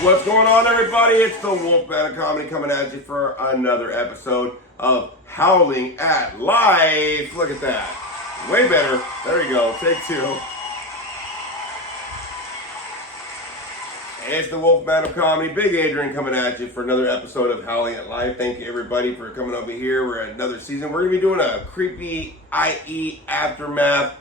What's going on, everybody? It's the Wolfman of Comedy coming at you for another episode of Howling at Life. Look at that. Way better. There we go. Take two. It's the Wolfman of Comedy, Big Adrian, coming at you for another episode of Howling at Life. Thank you, everybody, for coming over here. We're at another season. We're going to be doing a creepy IE aftermath.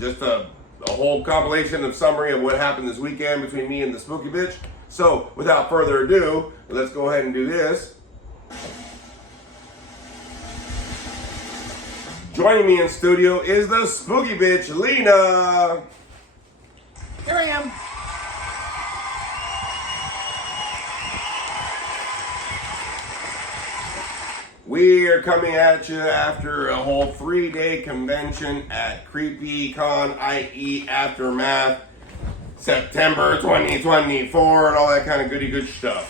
Just a whole compilation of summary of what happened this weekend between me and the spooky bitch. So, without further ado, let's go ahead and do this. Joining me in studio is the spooky bitch, Lena. Here I am. We are coming at you after a whole 3-day convention at CreepyCon IE Aftermath, September 2024, and all that kind of goody good stuff.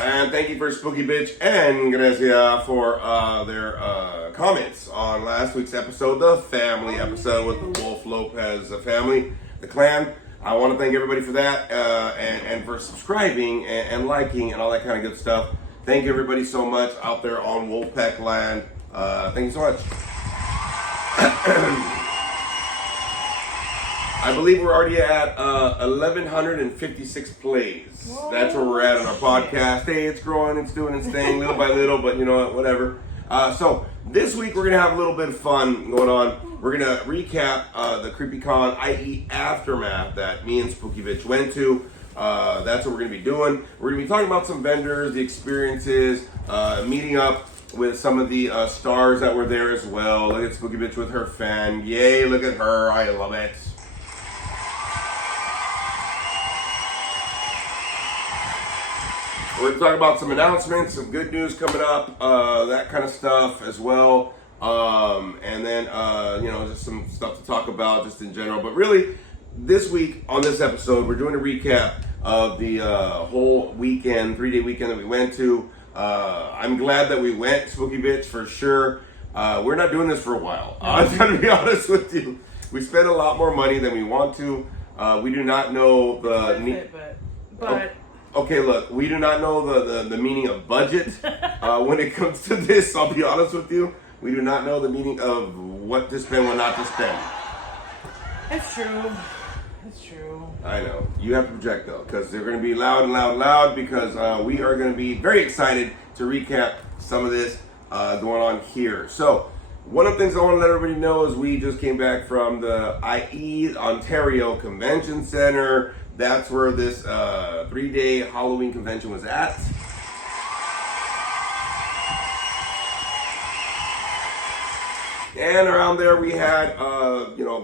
And thank you for Spooky Bitch and Grecia for their comments on last week's episode, the family episode with the Wolf Lopez family, the clan. I want to thank everybody for that and for subscribing and liking and all that kind of good stuff. Thank you, everybody, so much out there on Wolfpack land. Thank you so much. I believe we're already at 1,156 plays. Whoa. That's where we're at on our podcast. Hey, it's growing, it's doing its thing little by little, but you know what, whatever. So this week we're going to have a little bit of fun going on. We're going to recap the CreepyCon IE Aftermath that me and Spooky Bitch went to. That's what we're going to be doing. We're going to be talking about some vendors, the experiences, meeting up with some of the stars that were there as well. Look at Spooky Bitch with her fan. Yay, look at her. I love it. We're going to talk about some announcements, some good news coming up, that kind of stuff as well. And then, just some stuff to talk about just in general. But really, this week on this episode, we're doing a recap of the whole weekend, 3-day weekend that we went to. I'm glad that we went, Spooky Bitch, for sure. We're not doing this for a while. I'm going to be honest with you. We spent a lot more money than we want to. We do not know the... But okay, look, we do not know the meaning of budget when it comes to this. I'll be honest with you. We do not know the meaning of what to spend, what not to spend. it's true. It's true. I know. You have to project, though, because they're going to be loud and loud and loud, because we are going to be very excited to recap some of this going on here. So, one of the things I want to let everybody know is we just came back from the IE Ontario Convention Center. That's where this 3-day Halloween convention was at. And around there we had,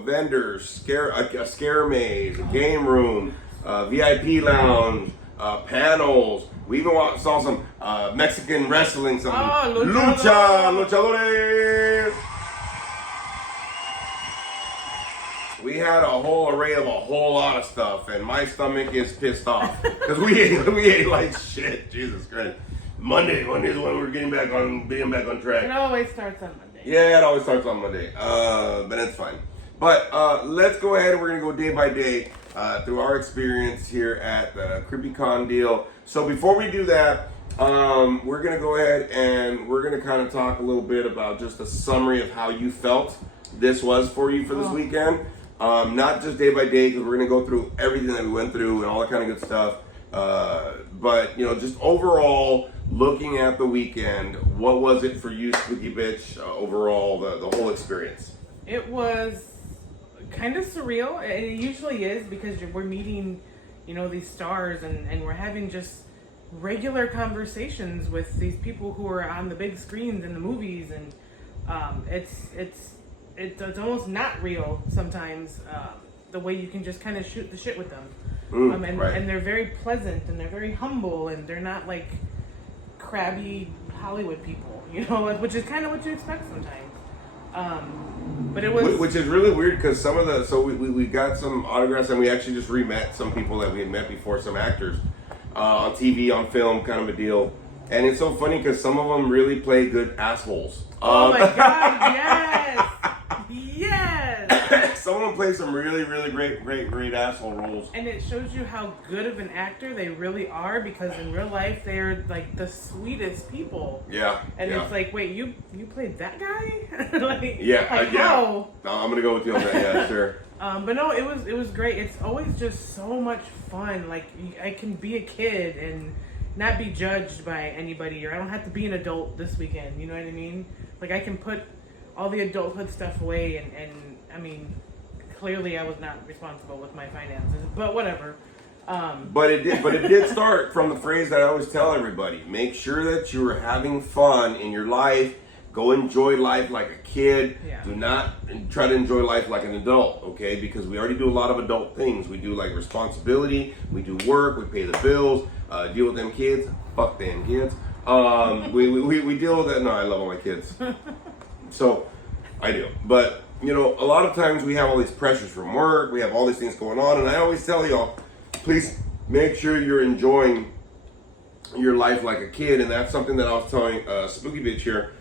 vendors, a scare maze, a game room, VIP lounge, panels. We even saw some Mexican wrestling, some luchadores. We had a whole array of a whole lot of stuff, and my stomach is pissed off because we ate like shit. Jesus Christ! Monday is when we're being back on track. It always starts on Monday. Yeah, it always starts on Monday, but it's fine. But let's go ahead and we're gonna go day by day through our experience here at the CreepyCon deal. So before we do that, we're gonna go ahead and we're gonna kind of talk a little bit about just a summary of how you felt this was for you for this weekend. Not just day by day, because we're going to go through everything that we went through and all that kind of good stuff. But, just overall, looking at the weekend, what was it for you, Spooky Bitch, overall, the whole experience? It was kind of surreal. It usually is, because we're meeting, these stars and we're having just regular conversations with these people who are on the big screens in the movies. And it's almost not real sometimes, the way you can just kind of shoot the shit with them. And they're very pleasant, and they're very humble, and they're not like crabby Hollywood people, which is kind of what you expect sometimes. But it was... Which is really weird, because some of the... So we got some autographs, and we actually just re-met some people that we had met before, some actors, on TV, on film, kind of a deal. And it's so funny, because some of them really play good assholes. Oh my God, yes! Yes! some of them play some really, really great asshole roles. And it shows you how good of an actor they really are, because in real life they're like the sweetest people. Yeah. And yeah. it's like, wait, you played that guy? like, Yeah. like yeah. how? No, I'm gonna go with you on that. Yeah, sure. But no, it was great. It's always just so much fun. Like I can be a kid and not be judged by anybody, or I don't have to be an adult this weekend. You know what I mean? Like I can put all the adulthood stuff away, and I mean, clearly I was not responsible with my finances, but whatever. But it did start from the phrase that I always tell everybody: make sure that you are having fun in your life. Go enjoy life like a kid. Yeah. Do not try to enjoy life like an adult, okay? Because we already do a lot of adult things. We do like responsibility. We do work. We pay the bills. Deal with them kids. Fuck them kids. We deal with that. No, I love all my kids. So I do. But, you know, a lot of times we have all these pressures from work. We have all these things going on. And I always tell y'all, please make sure you're enjoying your life like a kid. And that's something that I was telling Spooky Bitch here.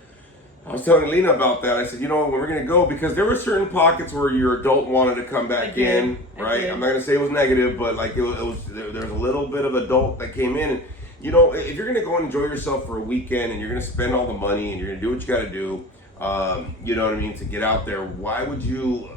I was telling Lena about that. I said, you know, when we're going to go, because there were certain pockets where your adult wanted to come back in, right? I'm not going to say it was negative, but like there was a little bit of adult that came in. And, you know, if you're going to go and enjoy yourself for a weekend and you're going to spend all the money and you're going to do what you got to do, you know what I mean, to get out there, why would you,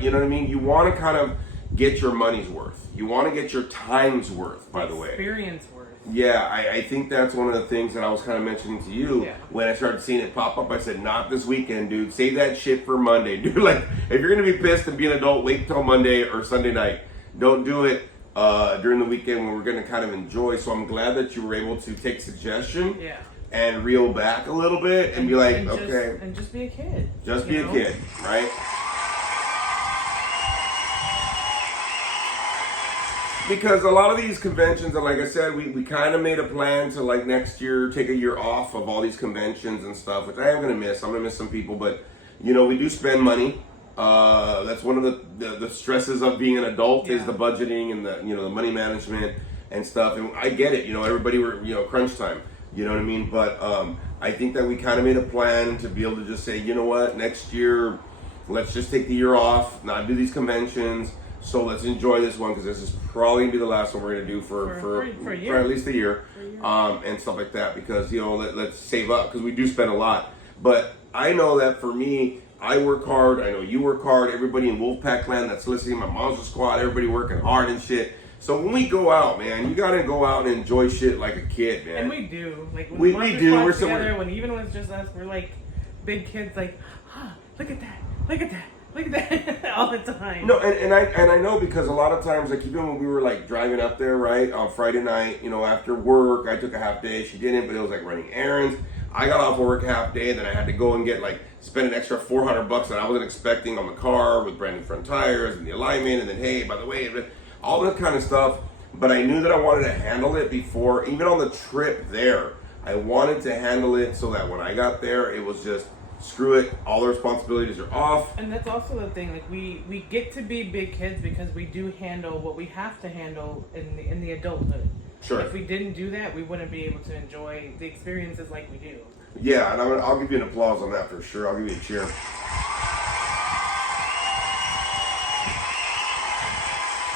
you know what I mean? You want to kind of get your money's worth. You want to get your time's worth, by the way. Experience worth. Yeah, I think that's one of the things that I was kind of mentioning to you when I started seeing it pop up. I said, not this weekend, dude. Save that shit for Monday, dude. Like, if you're going to be pissed and be an adult, wait till Monday or Sunday night. Don't do it during the weekend when we're going to kind of enjoy. So I'm glad that you were able to take suggestion and reel back a little bit and be like, okay. And just be a kid. Just be a kid, right? Because a lot of these conventions, and like I said, we kind of made a plan to like next year take a year off of all these conventions and stuff, which I am going to miss. I'm going to miss some people, but you know, we do spend money. That's one of the stresses of being an adult is the budgeting and the, you know, the money management and stuff. And I get it, you know, everybody were, you know, crunch time, you know what I mean? But I think that we kind of made a plan to be able to just say, you know what, next year, let's just take the year off, not do these conventions. So let's enjoy this one, because this is probably gonna be the last one we're gonna do for at least a year, and stuff like that. Because, you know, let's save up, because we do spend a lot. But I know that for me, I work hard. I know you work hard. Everybody in Wolfpack Clan that's listening, my Monster Squad, everybody working hard and shit. So when we go out, man, you gotta go out and enjoy shit like a kid, man. And we do. Like when we do. We're together. Even when it's just us, we're like big kids. Like, look at that. Look at that. Look at that all the time. No, and I know, because a lot of times, like even when we were like driving up there, right, on Friday night, you know, after work, I took a half day. She didn't, but it was like running errands. I got off work half day, then I had to go and get spend an extra $400 that I wasn't expecting on the car with brand new front tires and the alignment, and then hey, by the way, all that kind of stuff. But I knew that I wanted to handle it before, even on the trip there. I wanted to handle it so that when I got there, it was just, screw it, all the responsibilities are off. And that's also the thing, like we get to be big kids because we do handle what we have to handle in the adulthood. Sure. If we didn't do that, we wouldn't be able to enjoy the experiences like we do. Yeah, and I'll give you an applause on that for sure. I'll give you a cheer.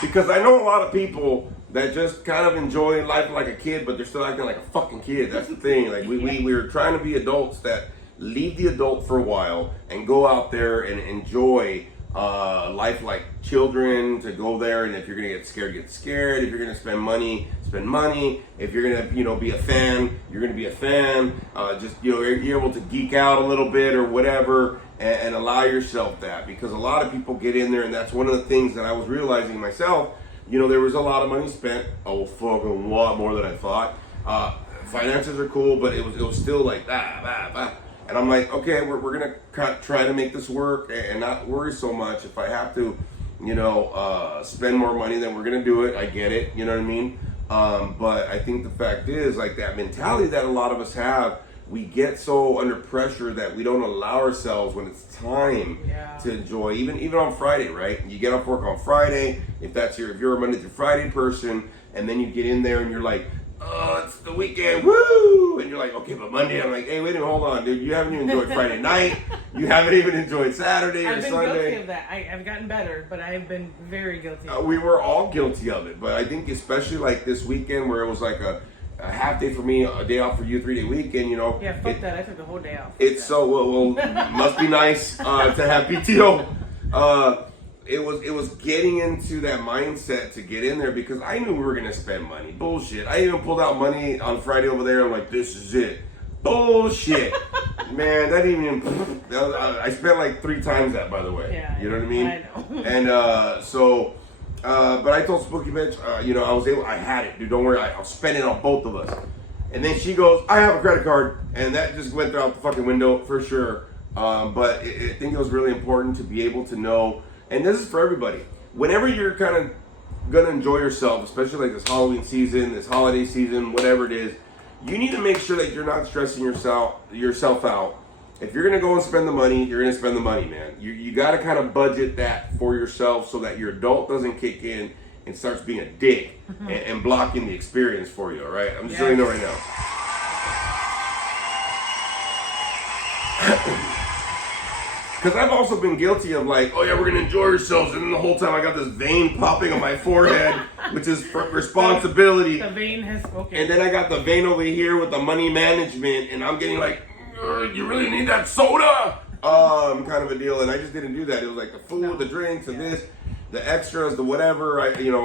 Because I know a lot of people that just kind of enjoy life like a kid, but they're still acting like a fucking kid. That's the thing. Like we're trying to be adults that leave the adult for a while and go out there and enjoy life like children, to go there, and if you're gonna get scared, if you're gonna spend money, spend money, if you're gonna, you know, be a fan, you're gonna be a fan, just, you know, you're able to geek out a little bit or whatever, and allow yourself that, because a lot of people get in there, and that's one of the things that I was realizing myself. You know, there was a lot of money spent, a fucking lot more than I thought. Finances are cool, but it was still like and I'm like, okay, we're gonna try to make this work and not worry so much. If I have to, you know, spend more money, then we're gonna do it. I get it, you know what I mean? But I think the fact is, like, that mentality that a lot of us have, we get so under pressure that we don't allow ourselves when it's time to enjoy. Even on Friday, right? You get off work on Friday. If you're a Monday through Friday person, and then you get in there and you're like, oh, it's the weekend, woo! And you're like, okay, but Monday, I'm like, hey, wait a minute, hold on, dude. You haven't even enjoyed Friday night. You haven't even enjoyed Saturday or Sunday. I've been guilty of that. I've gotten better, but I've been very guilty of We were all guilty of it, but I think especially like this weekend where it was like a half day for me, a day off for you, 3-day weekend, you know. Yeah, fuck that. I took the whole day off. It's so, well, must be nice to have PTO. It was getting into that mindset to get in there because I knew we were going to spend money. Bullshit. I even pulled out money on Friday over there. I'm like, this is it. Bullshit. Man, that didn't even... I spent like 3 times that, by the way. Yeah, you know what I mean? I know. And but I told Spooky Bitch, I had it, dude. Don't worry. I'll spend it on both of us. And then she goes, I have a credit card. And that just went out the fucking window for sure. But I think it was really important to be able to know, and this is for everybody, whenever you're kind of going to enjoy yourself, especially like this Halloween season, this holiday season, whatever it is, you need to make sure that you're not stressing yourself out. If you're going to go and spend the money, you're going to spend the money, man. You got to kind of budget that for yourself so that your adult doesn't kick in and starts being a dick and blocking the experience for you, all right? I'm just letting you know right now. Because I've also been guilty of like, oh yeah, we're going to enjoy ourselves. And then the whole time I got this vein popping on my forehead, which is responsibility. The vein has spoken. And then I got the vein over here with the money management. And I'm getting like, you really need that soda? Kind of a deal. And I just didn't do that. It was like the food, the drinks, and this, the extras, the whatever.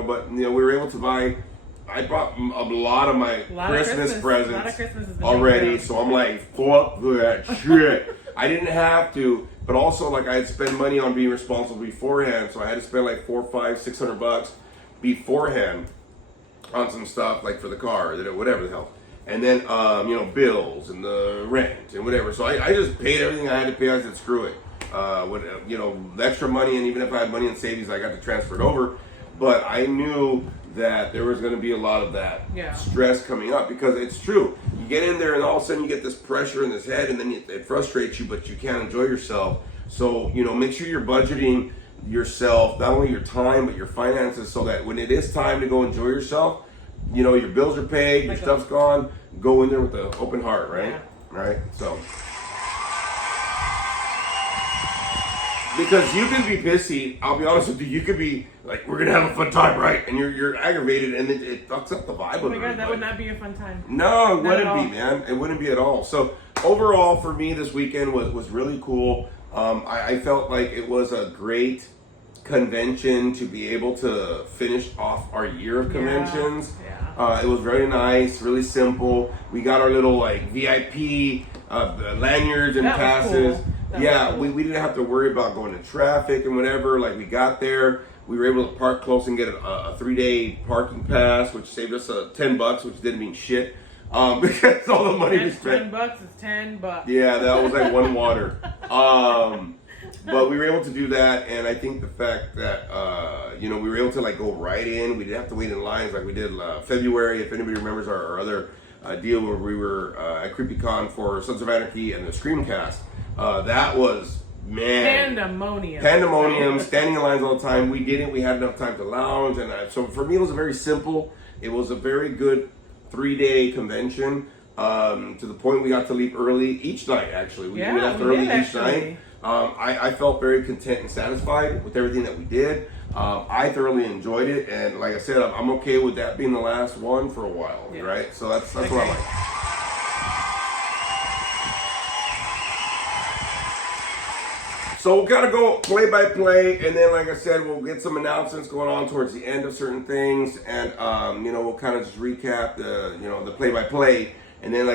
But we were able to buy. I bought a lot of my Christmas presents already. So I'm like, fuck that shit. I didn't have to. But also, like, I had spent money on being responsible beforehand, so I had to spend like $400, $500, $600 beforehand on some stuff, like for the car, or whatever the hell. And then, bills and the rent and whatever. So I just paid everything I had to pay. I said, screw it. The extra money, and even if I had money in savings, I got to transfer it over. But I knew that there was going to be a lot of that stress coming up because it's true. You get in there and all of a sudden you get this pressure in this head and then it frustrates you, but you can't enjoy yourself. So, make sure you're budgeting yourself, not only your time, but your finances so that when it is time to go enjoy yourself, your bills are paid, your stuff's gone, go in there with an open heart, right? Yeah. Right? So... Because you can be pissy, I'll be honest with you, you could be like, we're going to have a fun time, right? And you're aggravated and it fucks up the vibe of it. Oh my God, that would not be a fun time. No, it wouldn't be, man. It wouldn't be at all. So overall for me this weekend was really cool. I felt like it was a great convention to be able to finish off our year of conventions. Yeah. It was very nice, really simple. We got our little like VIP lanyards and passes. Cool. Yeah, we didn't have to worry about going to traffic and whatever. Like we got there, we were able to park close and get a 3-day parking pass, which saved us $10, which didn't mean shit. Because all the money we spent. $10 is $10. Yeah, that was like one water. But we were able to do that, and I think the fact that we were able to like go right in. We didn't have to wait in lines like we did February. If anybody remembers our other deal where we were at CreepyCon for Sons of Anarchy and the Screamcast. That was, man, pandemonium, standing in lines all the time. We didn't. We had enough time to lounge, and so for me, it was very simple. It was a very good 3-day convention. To the point we got to leave early each night. Actually, we left early each night. I felt very content and satisfied with everything that we did. I thoroughly enjoyed it, and like I said, I'm okay with that being the last one for a while, right? So that's what I like. So we'll kind of go play by play, and then, like I said, we'll get some announcements going on towards the end of certain things, and we'll kind of just recap the play by play, and then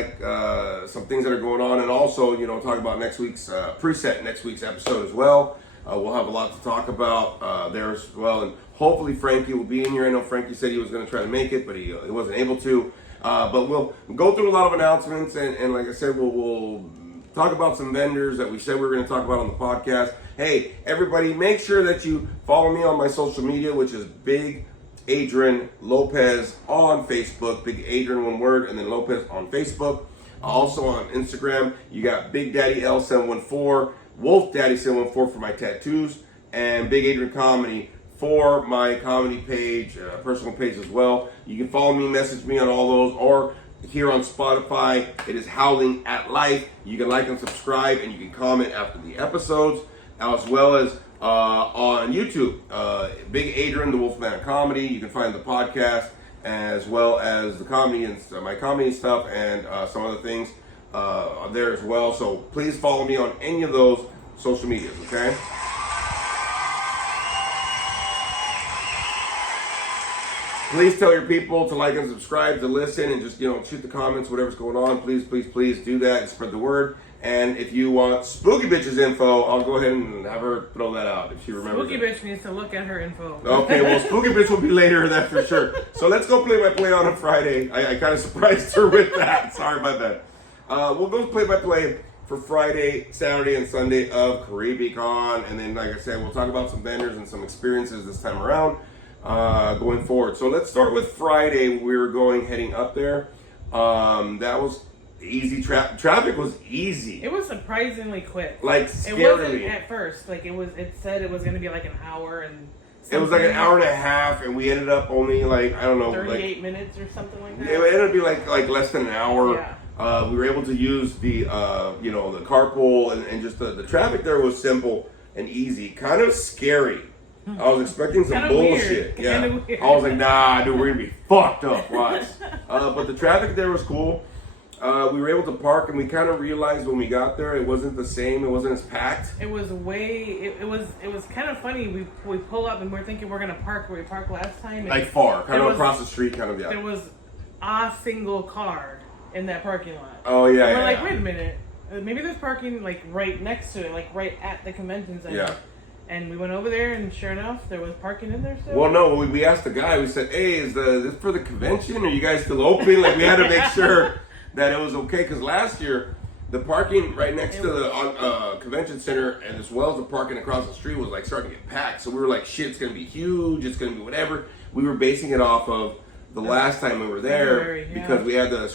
some things that are going on, and also talk about next week's preset, next week's episode as well. We'll have a lot to talk about there as well, and hopefully Frankie will be in here. I know Frankie said he was going to try to make it, but he wasn't able to. But we'll go through a lot of announcements, and like I said, we'll talk about some vendors that we said we were going to talk about on the podcast. Hey, everybody, make sure that you follow me on my social media, which is Big Adrian Lopez on Facebook. Big Adrian, one word, and then Lopez on Facebook. Also on Instagram, you got Big Daddy L714, Wolf Daddy 714 for my tattoos, and Big Adrian Comedy for my comedy page, personal page as well. You can follow me, message me on all those, or here on Spotify, it is Howling at Life. You can like and subscribe, and you can comment after the episodes, as well as on YouTube, Big Adrian, the Wolfman of Comedy. You can find the podcast as well as the comedy and my comedy stuff and some other things there as well. So please follow me on any of those social medias, okay? Please tell your people to like and subscribe, to listen, and just, shoot the comments, whatever's going on. Please, please, please do that and spread the word. And if you want Spooky Bitch's info, I'll go ahead and have her throw that out if she remembers. Spooky Bitch needs to look at her info. Okay, well, Spooky Bitch will be later, that's for sure. So let's go play-by-play on a Friday. I kind of surprised her with that. Sorry about that. We'll go play-by-play for Friday, Saturday, and Sunday of CreepyCon. And then, like I said, we'll talk about some vendors and some experiences this time around going forward. So let's start with Friday. We were heading up there. That was easy. Traffic was easy. It was surprisingly quick. Like, scarily. It wasn't at first. Like, it said it was going to be like an hour and something. It was like an hour and a half, and we ended up only 38 minutes or something like that. It ended up being like less than an hour. Yeah. We were able to use the the carpool, and just the traffic there was simple and easy. Kind of scary. I was expecting some Kinda bullshit. Weird. Yeah. Kinda weird. I was like, nah, dude, we're gonna be fucked up. Watch. But the traffic there was cool. We were able to park, and we kind of realized when we got there, it wasn't the same. It wasn't as packed. It was it was kind of funny. We pull up and we're thinking we're gonna park where we parked last time. Like far, kind of across the street, kind of. Yeah. There was a single car in that parking lot. Oh yeah. And we're yeah, wait a minute. Maybe there's parking like right next to it, like right at the convention center. Yeah. And we went over there, and sure enough, there was parking in there still. Well, no, we asked the guy. We said, "Hey, is this for the convention? Are you guys still open?" Like, we had to make sure that it was okay, because last year the parking right next to the convention center, and as well as the parking across the street, was like starting to get packed. So we were like, "Shit, it's gonna be huge. It's gonna be whatever." We were basing it off of the last time we were there because we had the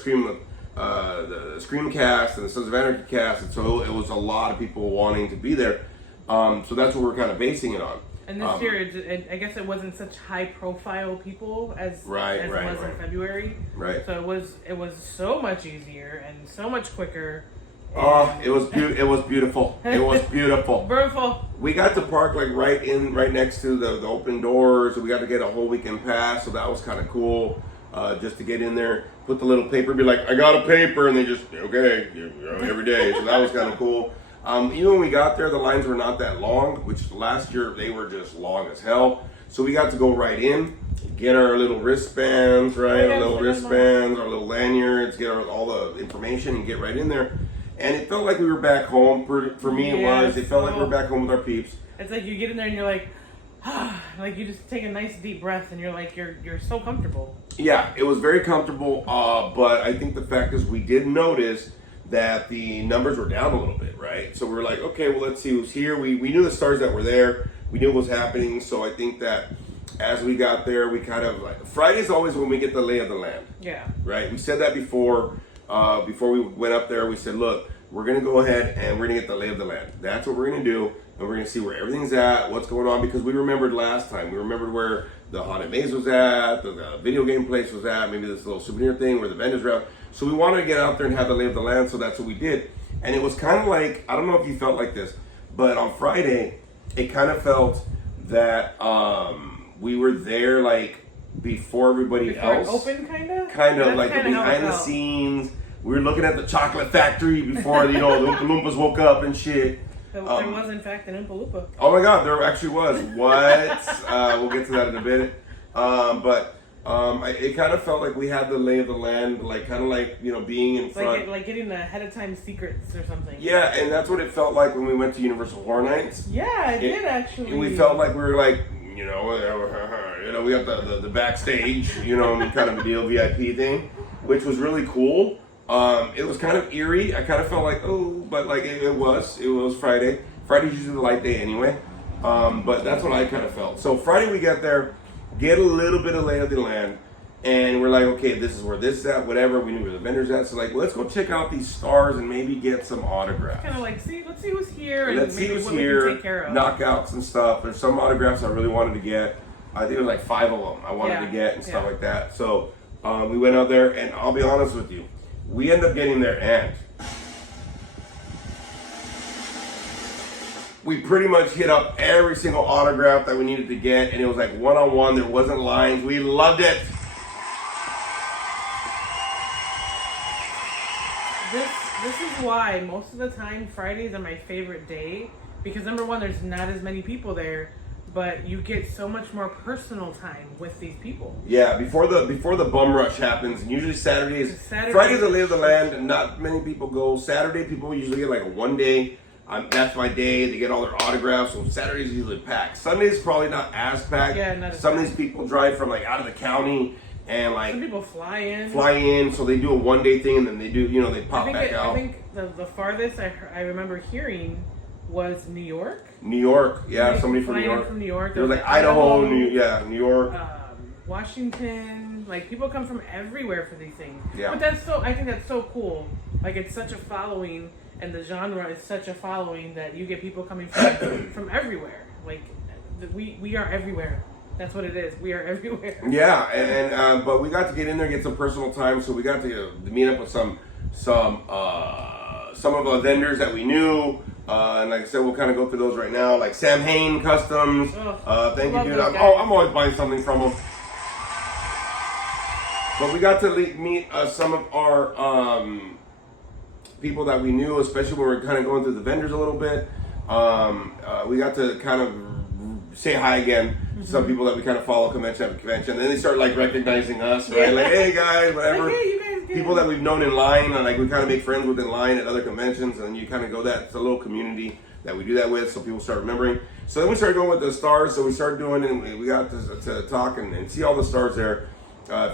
Screamcast and the Sons of Anarchy cast, and so it was a lot of people wanting to be there. So that's what we're kind of basing it on. And this year, I guess it wasn't such high-profile people as it was in February. Right. So it was so much easier and so much quicker. Oh, it was beautiful. It was beautiful. Beautiful. We got to park like right next to the open doors. We got to get a whole weekend pass, so that was kind of cool. Just to get in there, put the little paper, be like, "I got a paper," and they just every day. So that was kind of cool. Even when we got there, the lines were not that long, which last year they were just long as hell. So we got to go right in, get our little wristbands, our little lanyards, get all the information, and get right in there. And it felt like we were back home. For me, it was. It felt like we were back home with our peeps. It's like you get in there and you're like, like you just take a nice deep breath, and you're like, you're so comfortable. Yeah, it was very comfortable. But I think the fact is, we did notice that the numbers were down a little bit, right? So we were like, okay, well, let's see who's here. We knew the stars that were there. We knew what was happening. So I think that as we got there, we kind of Friday's always when we get the lay of the land. Yeah. Right? We said that before we went up there. We said, look, we're going to go ahead and we're going to get the lay of the land. That's what we're going to do. And we're going to see where everything's at, what's going on. Because we remembered last time. We remembered where the Haunted Maze was at, the video game place was at, maybe this little souvenir thing where the vendors were at. So we wanted to get out there and have the lay of the land, so that's what we did. And it was kind of like, I don't know if you felt like this, but on Friday, it kind of felt that we were there like before everybody else. Open, kind of? Kind of like the behind the scenes. We were looking at the chocolate factory before, the Oompa Loompas woke up and shit. There was, in fact, an Oompa Loompa. Oh my God, there actually was. What? We'll get to that in a bit. It kind of felt like we had the lay of the land, like kind of like being in front, like getting the ahead of time secrets or something. Yeah, and that's what it felt like when we went to Universal Horror Nights. Yeah, it did actually. We felt like we were like we got the backstage, kind of a deal VIP thing, which was really cool. It was kind of eerie. I kind of felt like but like it was Friday. Friday's usually the light day anyway. But that's what I kind of felt. So Friday we got there. Get a little bit of lay of the land, And we're like, okay, this is where this is at, whatever. We knew where the vendor's at. So like, let's go check out these stars and maybe get some autographs. Kind of like, let's see who's here and Let's see maybe who's what we here, can take care of. knockouts and stuff. There's some autographs I really wanted to get. I think there was like 5 of them I wanted to get and stuff like that. So we went out there, and I'll be honest with you, we ended up getting there, and we pretty much hit up every single autograph that we needed to get, and it was like one-on-one. There wasn't lines. We loved it. This is why most of the time Fridays are my favorite day, because number one, there's not as many people there, but you get so much more personal time with these people. Yeah, before the bum rush happens, and usually Fridays the lay of the land, and not many people go. Saturday, people usually get like a 1 day. That's my day. They get all their autographs. So Saturday's usually packed. Sunday's probably not as packed. Yeah, not as Some packed. of these people drive from like out of the county, and like Some people fly in. So they do a 1 day thing, and then they do, they pop back out. I think the farthest I remember hearing was New York. New York, yeah, somebody from New flying in York. from New York. There was like Idaho, New York. Washington. Like, people come from everywhere for these things. Yeah. But I think that's so cool. Like, it's such a following, and the genre is such a following that you get people coming from everywhere. Like, we are everywhere. That's what it is. We are everywhere. Yeah, and but we got to get in there, get some personal time. So we got to meet up with some of the vendors that we knew. And like I said, we'll kind of go through those right now. Like Sam Hain Customs. Thank you, dude. I'm always buying something from them. But we got to meet some of our people that we knew, especially when we were kind of going through the vendors a little bit. We got to kind of say hi again to some people that we kind of follow convention after convention. Then they start like recognizing us, right? Yeah. Like, hey guys, whatever. Like, hey, you guys good. People that we've known in line, and like we kind of make friends with in line at other conventions, and you kind of go that. It's a little community that we do that with, so people start remembering. So then we started going with the stars. So we started doing, and we got to talk and see all the stars there.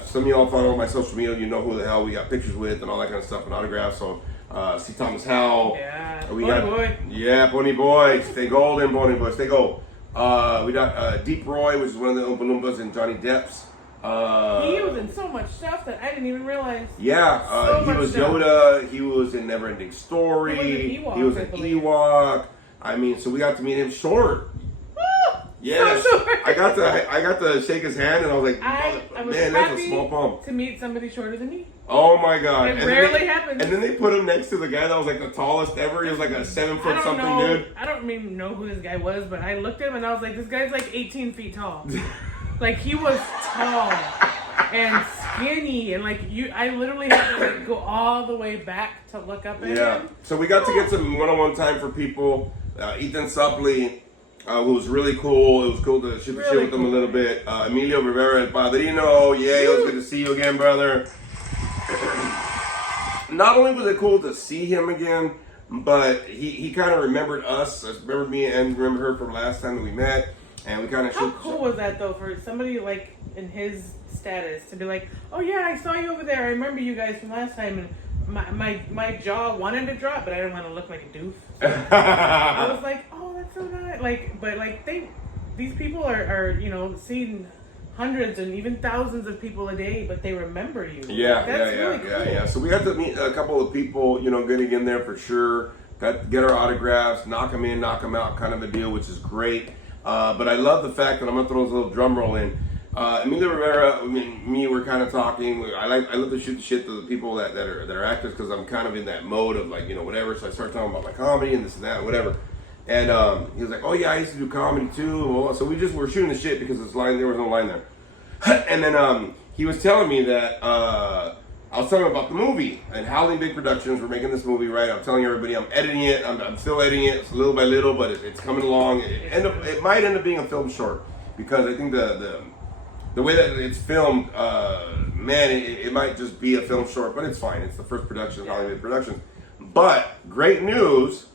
Some of y'all follow my social media, you know who the hell we got pictures with and all that kind of stuff and autographs. So see Thomas Howell. Yeah, Boy. Yeah, Pony Boy. Stay golden, Pony Boy. Stay gold. We got Deep Roy, which is one of the Oompa Loompas, and Johnny Depp's. He was in so much stuff that I didn't even realize. Yeah, he was Yoda. He was in Neverending Story. He was an Ewok. I mean, so we got to meet him short. Yeah, so short. I got to shake his hand, and I was like, I was man, that's a small pump. to meet somebody shorter than me. Oh my god! It rarely happens. And then they put him next to the guy that was like the tallest ever. He was like a 7 foot something dude. I don't even know who this guy was, but I looked at him and I was like, this guy's like 18 feet tall. Like, he was tall and skinny, and like I literally had to like go all the way back to look up at him. So we got to get some one-on-one time for people. Ethan Suppley, who was really cool. It was cool to shoot the shit with him a little bit. Emilio Rivera, El Padrino. Yeah, it was good to see you again, brother. Not only was it cool to see him again, but he kind of remembered us, remembered me, and remembered her from last time that we met. And we kind of How cool was that, though, for somebody like in his status to be like, oh yeah, I saw you over there. I remember you guys from last time, and my jaw wanted to drop, but I didn't want to look like a doof. So I was like, oh, that's so nice. These people are seeing hundreds and even thousands of people a day, but they remember you. Yeah. So we got to meet a couple of people, getting in there for sure. Got to get our autographs, knock them in, knock them out, kind of a deal, which is great. But I love the fact that I'm gonna throw this little drum roll in. Emilio Rivera, we're kind of talking. I love to shoot the shit to the people that are actors, because I'm kind of in that mode of like, whatever. So I start talking about my comedy and this and that, whatever. And he was like, oh yeah, I used to do comedy too. So we're shooting the shit because there was no line there. And then he was telling me that I was telling him about the movie and Howling Big Productions. We're making this movie, right? I'm telling everybody I'm editing it. I'm still editing it. It's little by little, but it's coming along. It might end up being a film short, because I think the way that it's filmed, it might just be a film short, but it's fine. It's the first production of Howling Big Productions. But great news.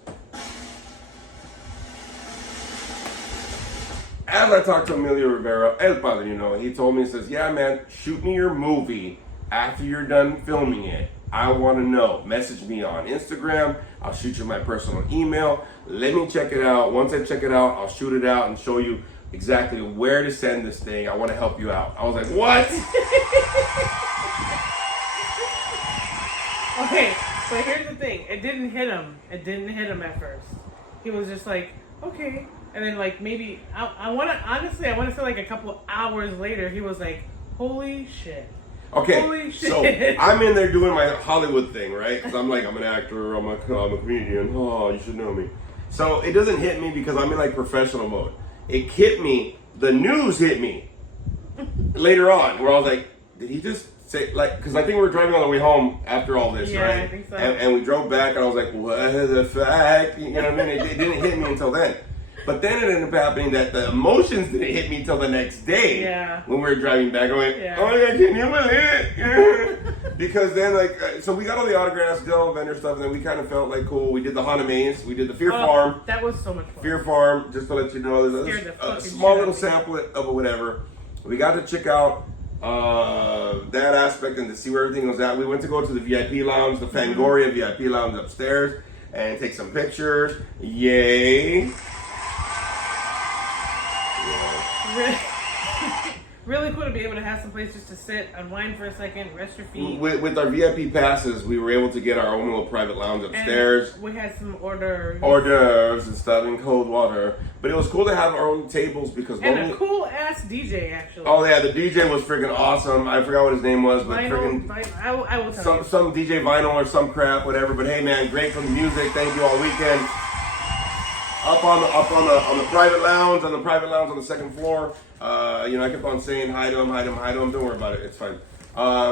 As I talked to Emilio Rivera, El Padrino, he told me, he says, yeah, man, shoot me your movie after you're done filming it. I want to know. Message me on Instagram. I'll shoot you my personal email. Let me check it out. Once I check it out, I'll shoot it out and show you exactly where to send this thing. I want to help you out. I was like, what? Okay, so here's the thing. It didn't hit him. It didn't hit him at first. He was just like, okay. And then like maybe, I want to say like a couple hours later, he was like, holy shit. Okay, holy shit. So I'm in there doing my Hollywood thing, right? Because I'm like, I'm an actor, I'm a comedian. Oh, you should know me. So it doesn't hit me because I'm in like professional mode. It hit me, the news hit me later on, where I was like, did he just say, like, because I think we were driving on the way home after all this, yeah, right? I think so. And we drove back, and I was like, what the fuck? You know what I mean? It didn't hit me until then. But then it ended up happening that the emotions didn't hit me until the next day. Yeah. When we were driving back, I went, yeah. oh my God, can you believe it? Because then, like, so we got all the autographs, did all the vendor stuff, and then we kind of felt like cool. We did the Haunted Maze, we did the Fear Farm. That was so much fun. Fear Farm, just to let you know, there's a small little sample of whatever. We got to check out that aspect and to see where everything was at. We went to go to the VIP lounge, the Fangoria VIP lounge upstairs, and take some pictures. Yay! Really cool to be able to have some place just to sit, unwind for a second, rest your feet. With our VIP passes, we were able to get our own little private lounge upstairs. And we had some hors d'oeuvres and stuff in cold water. But it was cool to have our own tables because a cool ass DJ actually. Oh yeah, the DJ was freaking awesome. I forgot what his name was, but freaking I will tell you. Some DJ Vinyl or some crap, whatever. But hey man, great for the music. Thank you all weekend. Up on the private lounge, on the second floor. I kept on saying hi to him. Don't worry about it, it's fine.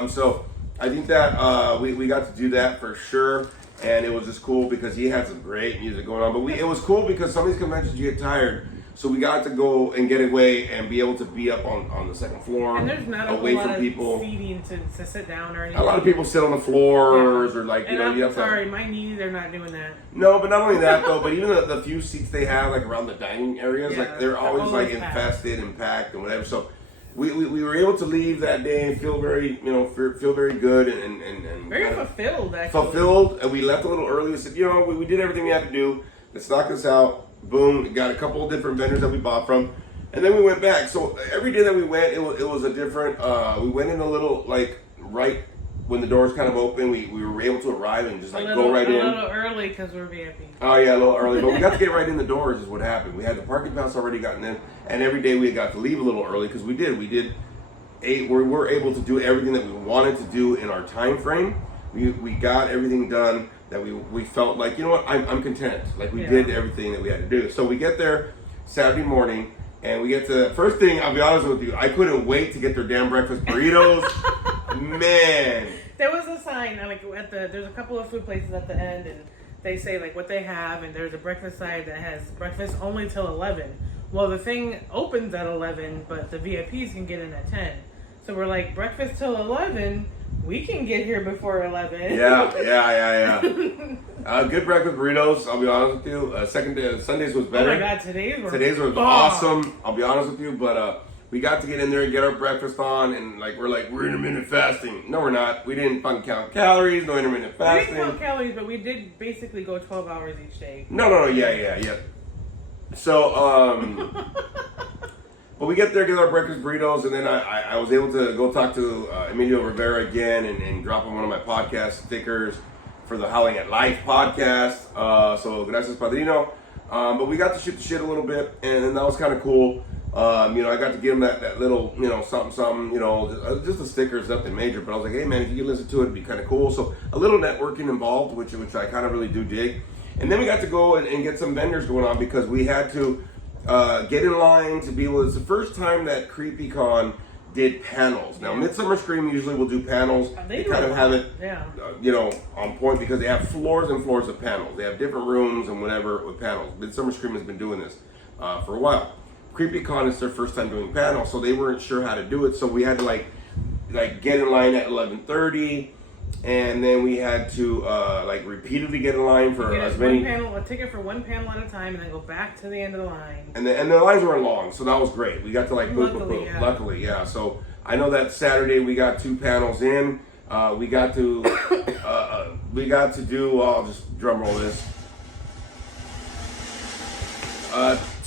So I think that we got to do that for sure, and it was just cool because he had some great music going on. But it was cool because some of these conventions you get tired, so we got to go and get away and be able to be up on the second floor, and there's not away a from lot people. of seating to sit down or anything. A lot of people sit on the floors or like and you have sorry, my knees are not doing that. No, but not only that though, but even the few seats they have like around the dining areas, like they're always like infested and packed and whatever. So we were able to leave that day and feel very feel very good and very fulfilled actually. Fulfilled, and we left a little early. We said, we did everything we had to do. Let's knock this out. Boom, got a couple of different vendors that we bought from, and then we went back. So every day that we went, it was a different. We went in a little like right when the doors kind of open. We were able to arrive and just go right in. A little early because we're VIP. Oh yeah, a little early, but we got to get right in the doors. Is what happened. We had the parking pass already gotten in, and every day we got to leave a little early because we did. We were able to do everything that we wanted to do in our time frame. We got everything done that we felt like, I'm content. Like we did everything that we had to do. So we get there Saturday morning and we get to, first thing, I'll be honest with you, I couldn't wait to get their damn breakfast burritos. Man. There was a sign, like there's a couple of food places at the end and they say like what they have, and there's a breakfast side that has breakfast only till 11. Well, the thing opens at 11, but the VIPs can get in at 10. So we're like, breakfast till 11, we can get here before 11. Yeah. Good breakfast burritos, I'll be honest with you. Sundays was better. Oh my God, today's were awesome, I'll be honest with you. But we got to get in there and get our breakfast on, and we're intermittent fasting. No, we're not. We didn't count calories, no intermittent fasting. We didn't count calories, but we did basically go 12 hours each day. No, yeah. So, but we get there, get our breakfast burritos, and then I was able to go talk to Emilio Rivera again and drop him one of my podcast stickers for the Howling at Life podcast. So, gracias, Padrino. But we got to shoot the shit a little bit, and that was kind of cool. I got to give him that little, something, just a sticker is nothing major. But I was like, hey, man, if you can listen to it, it'd be kind of cool. So, a little networking involved, which I kind of really do dig. And then we got to go and get some vendors going on because we had to get in line to be able. It's the first time that CreepyCon did panels. Now, Midsummer Scream usually will do panels. They kind of have it, on point because they have floors and floors of panels. They have different rooms and whatever with panels. Midsummer Scream has been doing this for a while. CreepyCon is their first time doing panels, so they weren't sure how to do it. So we had to like get in line at 11:30. And then we had to repeatedly get in line for as many. A ticket for one panel at a time, and then go back to the end of the line. And the lines weren't long, so that was great. We got to Luckily, yeah. So I know that Saturday we got 2 panels in. We got to do. I'll just drum roll this.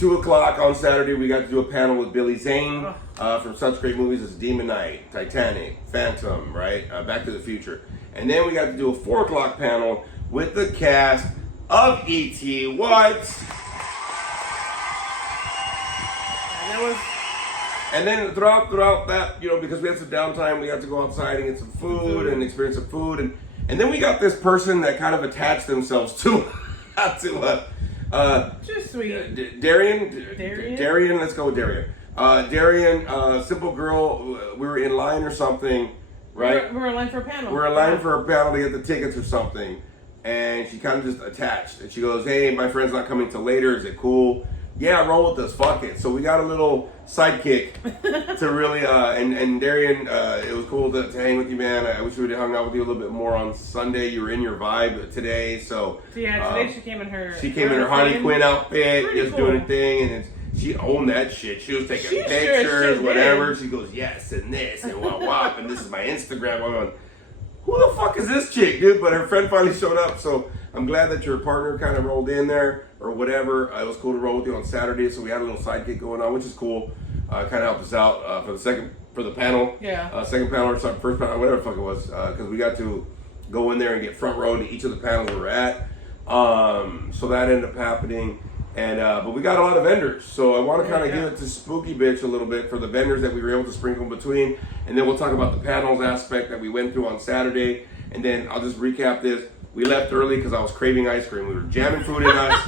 2 o'clock on Saturday, we got to do a panel with Billy Zane from such great movies as Demon Knight, Titanic, Phantom, right? Back to the Future. And then we got to do a 4 o'clock panel with the cast of E.T. What? And then throughout that, because we had some downtime, we got to go outside and get some food and experience some food. And then we got this person that kind of attached themselves to just sweet. Darian, let's go with Darian. Darian, simple girl, we were in line or something, right? We're in line for a panel. We're in line for a panel to get the tickets or something. And she kind of just attached. And she goes, hey, my friend's not coming till later. Is it cool? Yeah, roll with us. Fuck it. So we got a little sidekick to really, and Darian, it was cool to hang with you, man. I wish we would have hung out with you a little bit more on Sunday. You were in your vibe today, so. Yeah, today she came in her. She came in her Harley Quinn outfit, just doing her thing, and she owned that shit. She was taking pictures, whatever. She goes, yes, and this, and wop, and this is my Instagram. I'm going, who the fuck is this chick, dude? But her friend finally showed up, so I'm glad that your partner kind of rolled in there or whatever. It was cool to roll with you on Saturday, so we had a little sidekick going on, which is cool. Kind of helped us out for the panel. Yeah. Second panel or something, first panel, whatever the fuck it was, because we got to go in there and get front row to each of the panels we were at. So that ended up happening. And but we got a lot of vendors, so I want to kind of give it to Spooky Bitch a little bit for the vendors that we were able to sprinkle in between, and then we'll talk about the panels aspect that we went through on Saturday, and then I'll just recap this. We left early because I was craving ice cream. We were jamming food in us.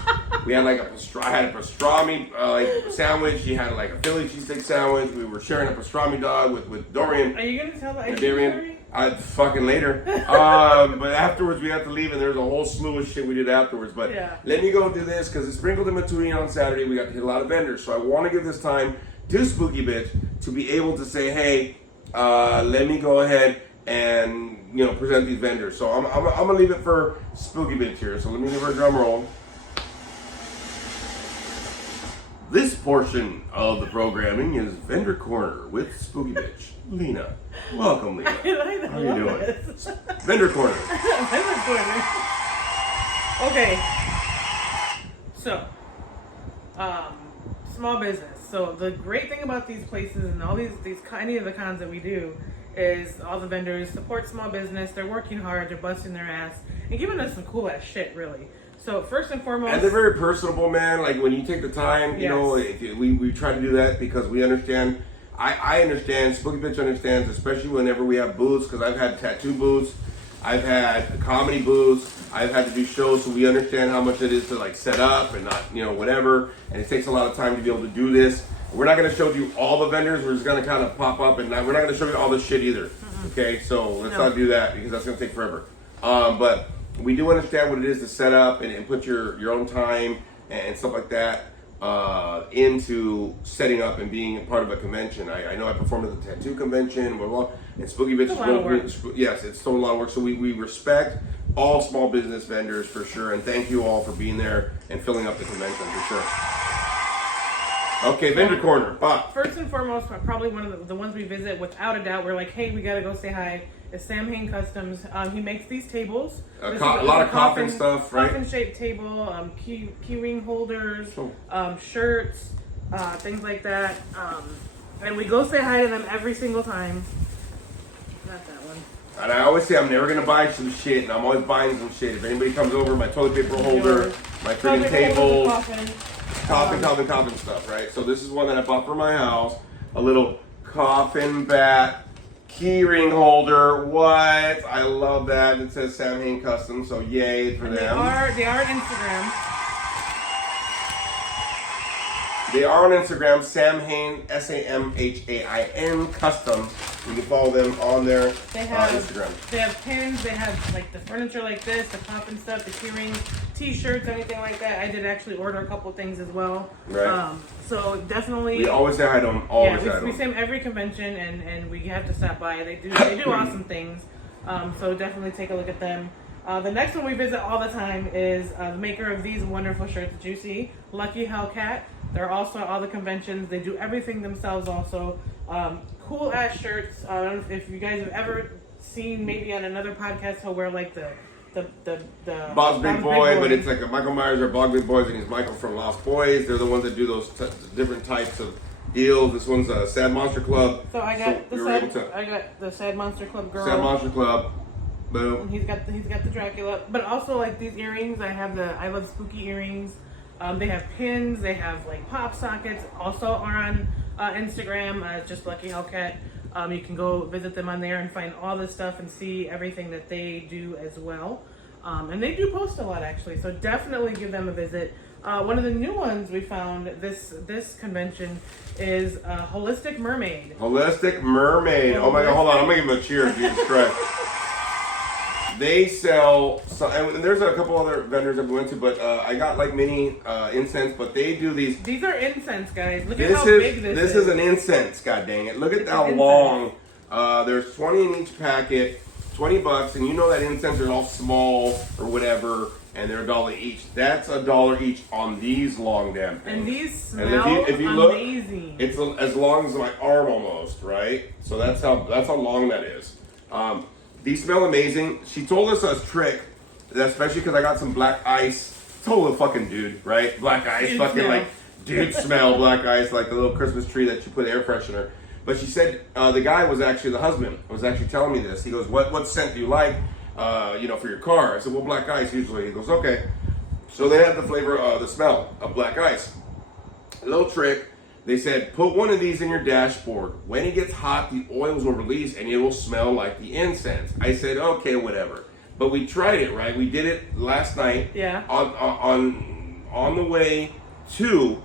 We had I had a pastrami sandwich. She had like a Philly cheesesteak sandwich. We were sharing a pastrami dog with Dorian. Are you gonna tell the ice cream story? I'd fucking later. But afterwards we had to leave, and there's a whole slew of shit we did afterwards. But let me go do this because it's sprinkled in between on Saturday. We got to hit a lot of vendors, so I want to give this time to Spooky Bitch to be able to say, hey, let me go ahead and present these vendors. So I'm gonna leave it for Spooky Bitch here. So let me give her a drum roll. This portion of the programming is Vendor Corner with Spooky Bitch. Lena. Welcome, Lena. How you doing? Vendor Corner. Vendor Corner. Okay. So, small business. So the great thing about these places and all these any of the cons that we do is all the vendors support small business. They're working hard. They're busting their ass and giving us some cool ass shit, really. So first and foremost, and they're very personable, man. Like when you take the time, we try to do that because we understand. I understand. Spooky Bitch understands, especially whenever we have booths. Because I've had tattoo booths, I've had comedy booths, I've had to do shows, so we understand how much it is to set up and not whatever. And it takes a lot of time to be able to do this. We're not going to show you all the vendors. We're just going to kind of pop up, and we're not going to show you all this shit either. Mm-hmm. Okay, so let's not do that because that's going to take forever. But we do understand what it is to set up and put your own time and stuff like that into setting up and being part of a convention. I know I performed at the tattoo convention, blah, blah, and Spooky Bitch. Yes, it's still a lot of work. So we respect all small business vendors for sure, and thank you all for being there and filling up the convention for sure. Okay, Vendor Corner. Bob. First and foremost, probably one of the ones we visit without a doubt. We're like, hey, we gotta go say hi. Is Sam Hain Customs. He makes these tables. A lot of coffin stuff, right? Coffin-shaped table, key ring holders, shirts, things like that. And we go say hi to them every single time. Not that one. And I always say I'm never going to buy some shit, and I'm always buying some shit. If anybody comes over, my toilet paper holder, my freaking table, coffin stuff, right? So this is one that I bought for my house. A little coffin bat. Key ring holder, what? I love that. It says Sam Hain Custom, so yay for them. They are on Instagram. They are on Instagram, Sam Hain, SAMHAIN Custom. You can follow them on their Instagram. They have pins, they have the furniture like this, the coffin stuff, the key rings, t-shirts, anything like that. I did actually order a couple things as well. Right. So definitely. We always say hi to them. We see them every convention, and we have to stop by. They do awesome things. So definitely take a look at them. The next one we visit all the time is the maker of these wonderful shirts that you see, Lucky Hellcat. They're also at all the conventions. They do everything themselves also. Cool ass shirts. I don't know if you guys have ever seen maybe on another podcast he'll wear the Bob's Big Boy, but it's like a Michael Myers or Bob's Big Boys, and he's Michael from Lost Boys. They're the ones that do those different types of deals. This one's a Sad Monster Club. So I got I got the Sad Monster Club girl. Sad Monster Club. Boom. And he's got the Dracula, but also like these earrings. I have the I Love Spooky earrings. They have pins. They have like pop sockets. Also are on Instagram. Just Lucky Hellcat. You can go visit them on there and find all this stuff and see everything that they do as well. And they do post a lot actually, so definitely give them a visit. One of the new ones we found this convention is Holistic Mermaid. Holistic Mermaid. Oh my God! Hold on, I'm gonna give them a cheer. Jesus Christ. They sell, and there's a couple other vendors that we went to, but I got like mini incense, but they do these. These are incense, guys. Look at how big this is. This is an incense, god dang it. Look at how long. There's 20 in each packet, $20, and you know that incense are all small or whatever, and they're $1 each. That's $1 each on these long damn things. And these smell if you look, amazing. it's as long as my arm almost, right? So that's how long that is. These smell amazing. She told us a trick, especially because I got some black ice. Total fucking dude, right? Black ice, Dude fucking smell. like dude smell, black ice, like the little Christmas tree that you put air freshener. But she said the guy was actually the husband. Was actually telling me this. He goes, "What scent do you like? For your car?" I said, "Well, black ice usually." He goes, "Okay." So they had the flavor, the smell of black ice. A little trick. They said, put one of these in your dashboard. When it gets hot, the oils will release and it will smell like the incense. I said, okay, whatever. But we tried it, right? We did it last night. Yeah. On the way to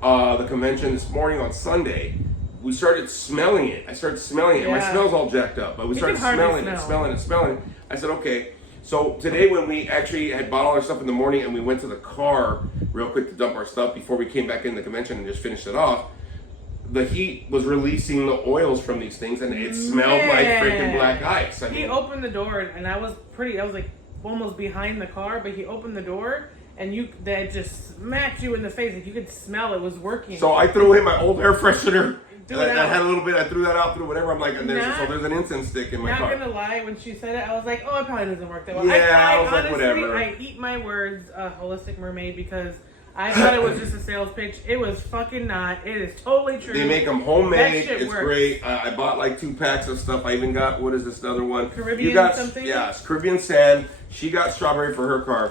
the convention this morning on Sunday. We started smelling it. I started smelling it. Yeah. My smell's all jacked up, but we started smelling it. I said, okay. So today when we actually had bought all our stuff in the morning and we went to the car real quick to dump our stuff before we came back in the convention and just finished it off, the heat was releasing the oils from these things and it smelled like freaking black ice. He opened the door and I was like almost behind the car, but he opened the door and that just smacked you in the face. Like you could smell it was working. So I threw in my old air freshener. I had a little bit. I threw that out through whatever. I'm like, and there's an incense stick in my car. Not gonna lie, when she said it, I was like, oh, it probably doesn't work that well. Yeah, I was honestly, like, whatever. I eat my words, Holistic Mermaid, because I thought it was just a sales pitch. It was fucking not. It is totally true. They make them homemade. It's works. great. I bought like 2 packs of stuff. I even got, what is this other one? Caribbean something? Yeah, it's Caribbean Sand. She got strawberry for her car.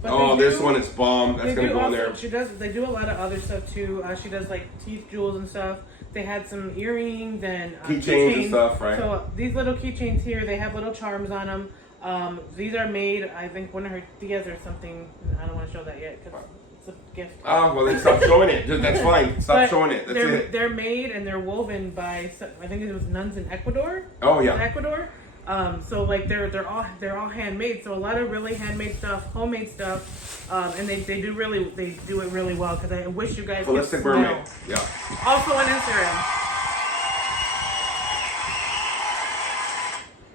But this one is bomb. That's gonna go in there. They do a lot of other stuff too. She does like teeth jewels and stuff. They had some earrings and keychains and stuff, right? So these little keychains here, they have little charms on them. These are made, I think, one of her tias or something. I don't want to show that yet because it's a gift. Oh, well then stop showing it. That's fine. Stop showing it. That's it. They're made and they're woven by, I think it was nuns in Ecuador. Oh yeah. In Ecuador. So like they're all handmade. So a lot of really handmade stuff, homemade stuff, and they do it really well. Because I wish you guys could smell. Mermaid. Yeah. Also on Instagram.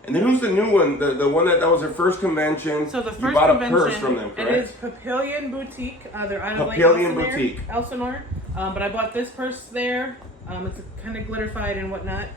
And then who's the new one? The one that was her first convention. So the first you bought convention, a purse from them, correct? It is Papillion Boutique. They're out of Papillion Boutique. Elsinore. But I bought this purse there. It's kind of glitterified and whatnot.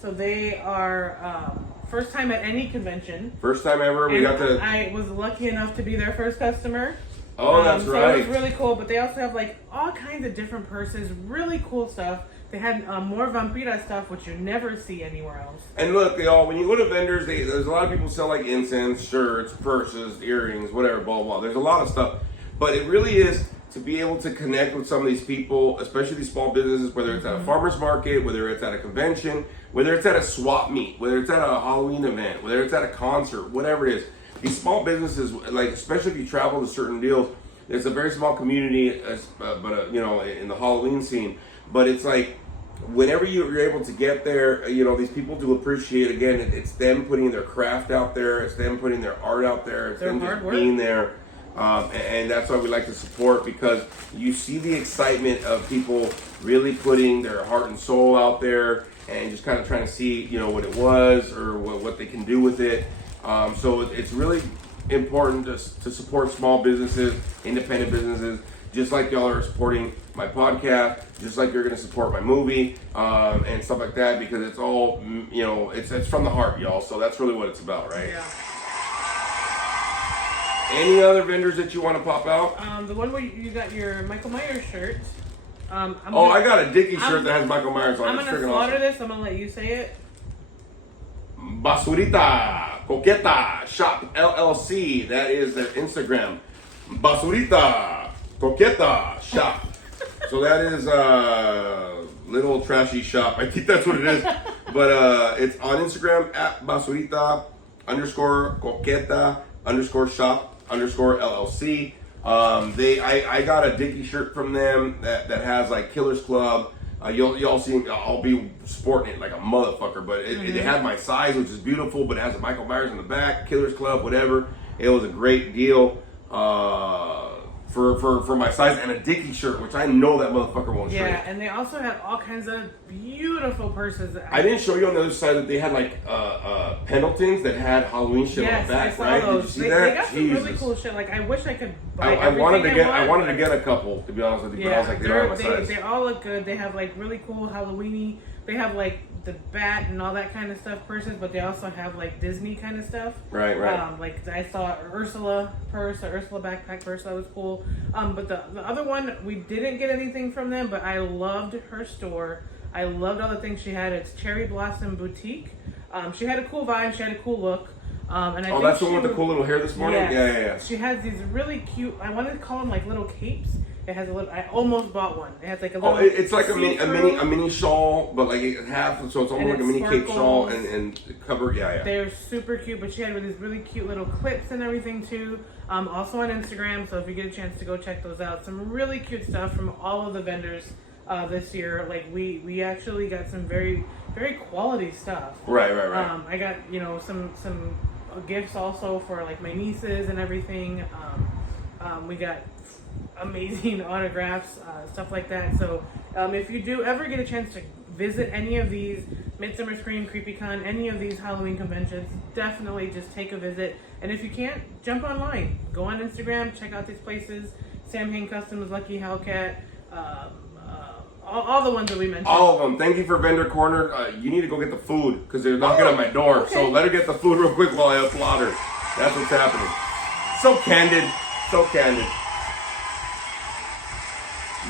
So they are first time at any convention. First time ever. I was lucky enough to be their first customer. Oh, that's right. So it was really cool. But they also have like all kinds of different purses, really cool stuff. They had more Vampira stuff, which you never see anywhere else. And look, when you go to vendors, there's a lot of people sell like incense, shirts, purses, earrings, whatever, blah, blah. There's a lot of stuff. But it really is to be able to connect with some of these people, especially these small businesses, whether it's at a farmer's market, whether it's at a convention, whether it's at a swap meet, whether it's at a Halloween event, whether it's at a concert, whatever it is. These small businesses, like especially if you travel to certain deals, there's a very small community, in the Halloween scene. But it's like, whenever you're able to get there, these people do appreciate, again, it's them putting their craft out there, it's them putting their art out there, it's them just being there. And that's why we like to support, because you see the excitement of people really putting their heart and soul out there and just kind of trying to see, what it was or what they can do with it. So it's really important to support small businesses, independent businesses, just like y'all are supporting my podcast, just like you're going to support my movie and stuff like that, because it's all, it's from the heart, y'all. So that's really what it's about, right? Yeah. Any other vendors that you want to pop out? The one where you got your Michael Myers shirt. I got a Dickie shirt that has Michael Myers on it. I'm gonna slaughter this. I'm gonna let you say it. Basurita Coqueta Shop LLC. That is their Instagram. Basurita Coqueta Shop. So that is a little trashy shop. I think that's what it is. But it's on Instagram at Basurita _ Coqueta _ shop _ LLC. I got a Dickie shirt from them that has like Killers Club. Y'all see, I'll be sporting it like a motherfucker, but it had my size, which is beautiful, but it has a Michael Myers in the back, Killers Club, whatever. It was a great deal for my size, and a Dickie shirt, which I know that motherfucker won't shrink. Yeah, and they also have all kinds of beautiful purses. I didn't show you on the other side that they had like Pendletons that had Halloween shit on the back, I saw right? those. Did you see they that? got some really cool shit. Like I wish I could buy I wanted to get I wanted to get a couple, to be honest with you, but I was like, they don't have my size. They all look good. They have like really cool Halloweeny. They have like the bat and all that kind of stuff purses, but they also have like Disney kind of stuff. Right. Like I saw an Ursula purse, an Ursula backpack purse that was cool. But the other one, we didn't get anything from them, but I loved her store. I loved all the things she had. It's Cherry Blossom Boutique. She had a cool vibe. She had a cool look. And I think that's the one with the cool little hair this morning? Yes. Yeah. She has these really cute, I wanted to call them like little capes. It has a little, I almost bought one. It has like a little. It's like a mini shawl, but like half, so it's almost like a mini cape shawl and cover. Yeah. They're super cute, but she had these really cute little clips and everything too. Also on Instagram, so if you get a chance to go check those out, some really cute stuff from all of the vendors this year. Like we actually got some very, very quality stuff. Right. I got some gifts also for like my nieces and everything. We got amazing autographs, stuff like that. So if you do ever get a chance to visit any of these Midsummer Scream, CreepyCon, any of these Halloween conventions, definitely just take a visit. And if you can't, jump online. Go on Instagram, check out these places. Sam Hain Customs, Lucky Hellcat, all the ones that we mentioned. All of them. Thank you for Vendor Corner. You need to go get the food because they're knocking on my door. Okay. So let her get the food real quick while I applaud her. That's what's happening. So candid.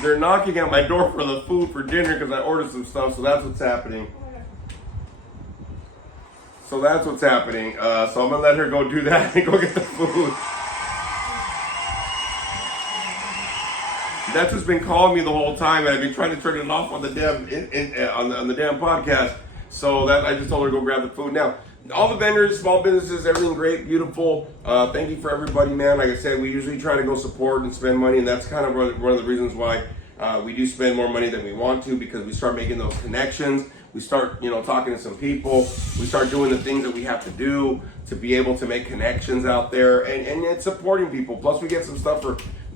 They're knocking at my door for the food for dinner because I ordered some stuff. So that's what's happening. So I'm going to let her go do that and go get the food. That's what's been calling me the whole time, and I've been trying to turn it off on the damn on the damn podcast. So that I just told her to go grab the food. Now, all the vendors, small businesses, everything great, beautiful. Thank you for everybody, man. Like I said, we usually try to go support and spend money, and that's kind of one of the reasons why we do spend more money than we want to, because we start making those connections. We start, talking to some people. We start doing the things that we have to do to be able to make connections out there, and it's supporting people. Plus, we get some stuff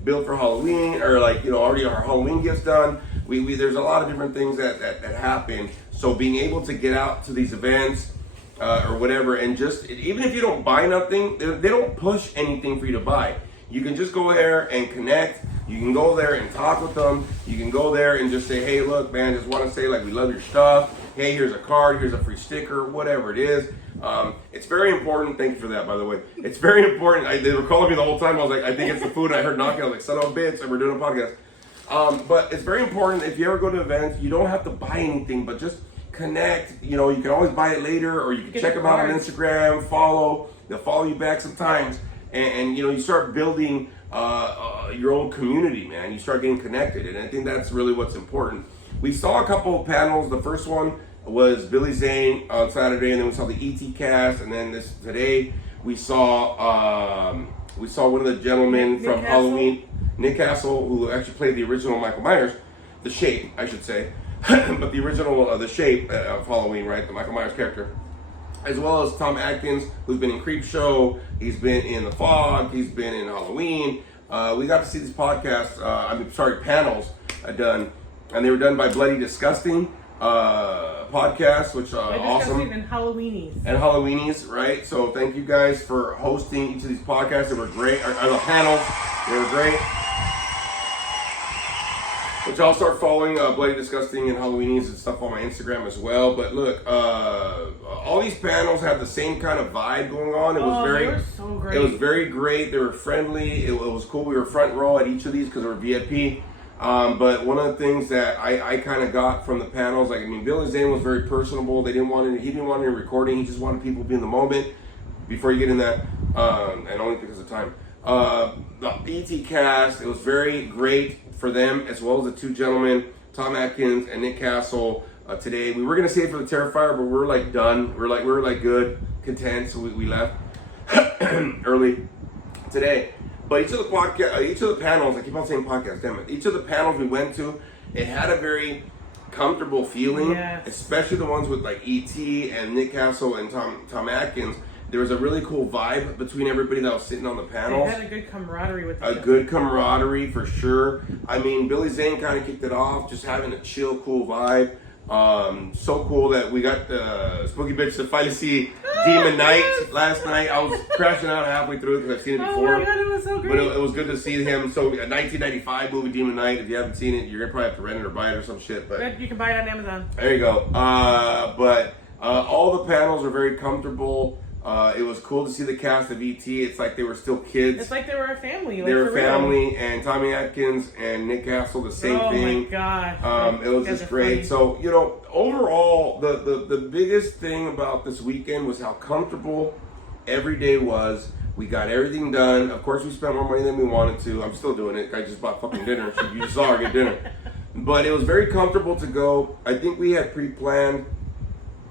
built for Halloween, or already our Halloween gifts done. We there's a lot of different things that happen. So being able to get out to these events or whatever, and just even if you don't buy nothing, they don't push anything for you to buy. You can just go there and connect. You can go there and talk with them. You can go there and just say, hey, look, man, just want to say we love your stuff. Hey, here's a card, here's a free sticker, whatever it is. It's very important. Thank you for that, by the way. It's very important. They were calling me the whole time. I was like, I think it's the food. I heard knocking. I was like, son of a bitch, and we're doing a podcast. But it's very important. If you ever go to events, you don't have to buy anything, but just connect. You can always buy it later, or you can check them out on Instagram, follow. They'll follow you back sometimes. And you start building your own community, man. You start getting connected. And I think that's really what's important. We saw a couple of panels. The first one was Billy Zane on Saturday, and then we saw the ET cast, and then today we saw one of the gentlemen from Halloween, Nick Castle, who actually played the original Michael Myers, The Shape, I should say, but the original The Shape of Halloween, right, the Michael Myers character, as well as Tom Atkins, who's been in Creepshow, he's been in The Fog, he's been in Halloween. We got to see these podcasts, panels done, and they were done by Bloody Disgusting podcast, which awesome. And Halloweenies. And Halloweenies, right? So thank you guys for hosting each of these podcasts. They were great. The panels, they were great. which I'll start following Bloody Disgusting and Halloweenies and stuff on my Instagram as well. But look, all these panels had the same kind of vibe going on. It was they were so great. It was very great. They were friendly. It was cool. We were front row at each of these because they were VIP. But one of the things that I kind of got from the panels, like, I mean, Billy Zane was very personable. He didn't want any recording. He just wanted people to be in the moment. Before you get in that, and only because of time, the ET cast, it was very great for them, as well as the two gentlemen, Tom Atkins and Nick Castle. Today, we were gonna say it for the Terrifier, but we're like done. We were like good, content, so we left early today. But each of the panels, I keep on saying podcast, damn it. Each of the panels we went to, it had a very comfortable feeling, especially the ones with like ET and Nick Castle and Tom Atkins. There was a really cool vibe between everybody that was sitting on the panels. They had a good camaraderie with each other. A good camaraderie for sure. I mean, Billy Zane kind of kicked it off, just having a chill, cool vibe. So cool that we got the Spooky Bitch to finally see Demon Knight last night. I was crashing out halfway through it because I've seen it before. Oh my god, it was so great. But it was good to see him. So, a 1995 movie, Demon Knight. If you haven't seen it, you're gonna probably have to rent it or buy it or some shit. But you can buy it on Amazon. there you go. But all the panels are very comfortable. It was cool to see the cast of ET. It's like they were still kids. It's like they were a family. They were a family, and Tommy Atkins and Nick Castle, the same thing. Oh my god! It was just great. So, you know, overall, the biggest thing about this weekend was how comfortable every day was. We got everything done. Of course, we spent more money than we wanted to. I'm still doing it. I just bought fucking dinner. So you saw her get dinner. But it was very comfortable to go. I think we had pre-planned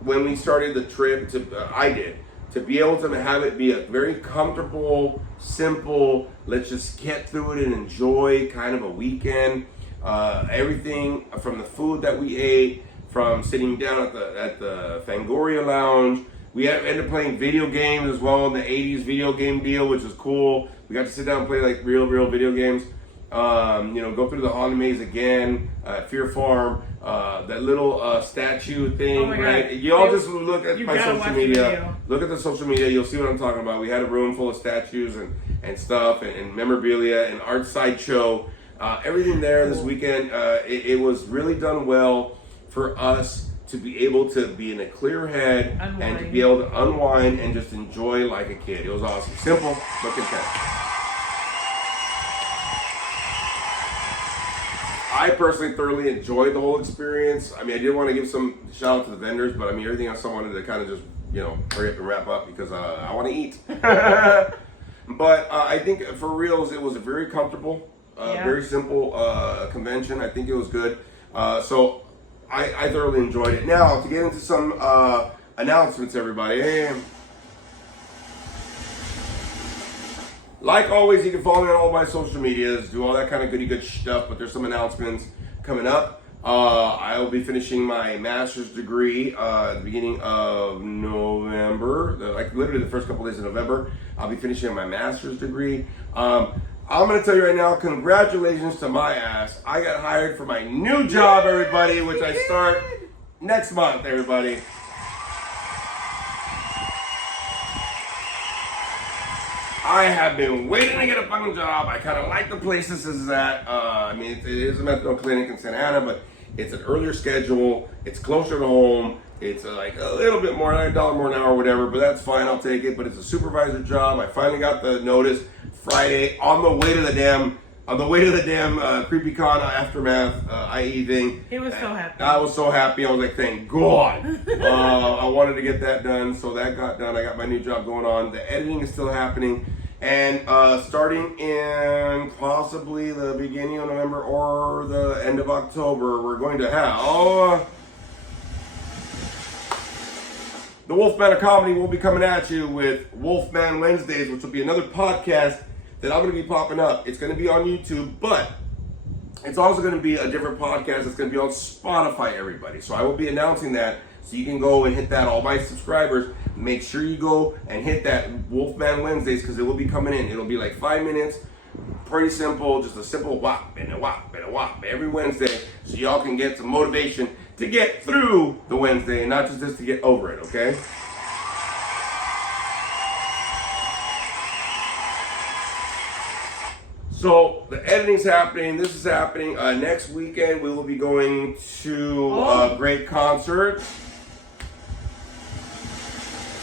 when we started the trip. I did. To be able to have it be a very comfortable, simple, let's just get through it and enjoy kind of a weekend. Everything from the food that we ate, from sitting down at the Fangoria Lounge. We ended up playing video games as well in the 80s video game deal, which was cool. We got to sit down and play like real video games. You know, go through the Haunted Maze again, Fear Farm, that little statue thing, right? You all just look at my social media. Look at the social media, you'll see what I'm talking about. We had a room full of statues and stuff and memorabilia and art sideshow. Everything there this weekend, it was really done well for us to be able to be in a clear head and to be able to unwind and just enjoy like a kid. It was awesome. Simple, but content. I personally thoroughly enjoyed the whole experience. I mean, I did want to give some shout out to the vendors, but I mean, everything else I wanted to kind of just, you know, hurry up and wrap up because I want to eat. But I think for reals, it was a very comfortable, very simple convention. I think it was good. So I thoroughly enjoyed it. Now, to get into some announcements, everybody. Hey. Like always, you can follow me on all my social medias, do all that kind of goody good stuff, but there's some announcements coming up. I will be finishing my master's degree at the beginning of November, like literally the first couple days of November. I'll be finishing my master's degree. I'm going to tell you right now, congratulations to my ass. I got hired for my new job, everybody, which I start next month, everybody. I have been waiting to get a fucking job. I kind of like the place this is at. I mean, it is a methadone clinic in Santa Ana, but it's an earlier schedule. It's closer to home. It's like a little bit more, like $1 more an hour or whatever, but that's fine. I'll take it. But it's a supervisor job. I finally got the notice Friday on the way to the damn CreepyCon Aftermath IE thing. He was so happy. I was so happy. I was like, thank God. I wanted to get that done, so that got done. I got my new job going on. The editing is still happening. And starting in possibly the beginning of November or the end of October, we're going to have the Wolfman of Comedy will be coming at you with Wolfman Wednesdays, which will be another podcast that I'm going to be popping up. It's going to be on YouTube, but it's also going to be a different podcast that's going to be on Spotify, everybody. So I will be announcing that, so you can go and hit that. All my subscribers, make sure you go and hit that Wolfman Wednesdays, because it will be coming in. It'll be like 5 minutes, pretty simple, just a simple whop and a whop and a whop every Wednesday, so y'all can get some motivation to get through the Wednesday and not just to get over it, okay? So the editing's happening. This is happening. Next weekend we will be going to a great concert.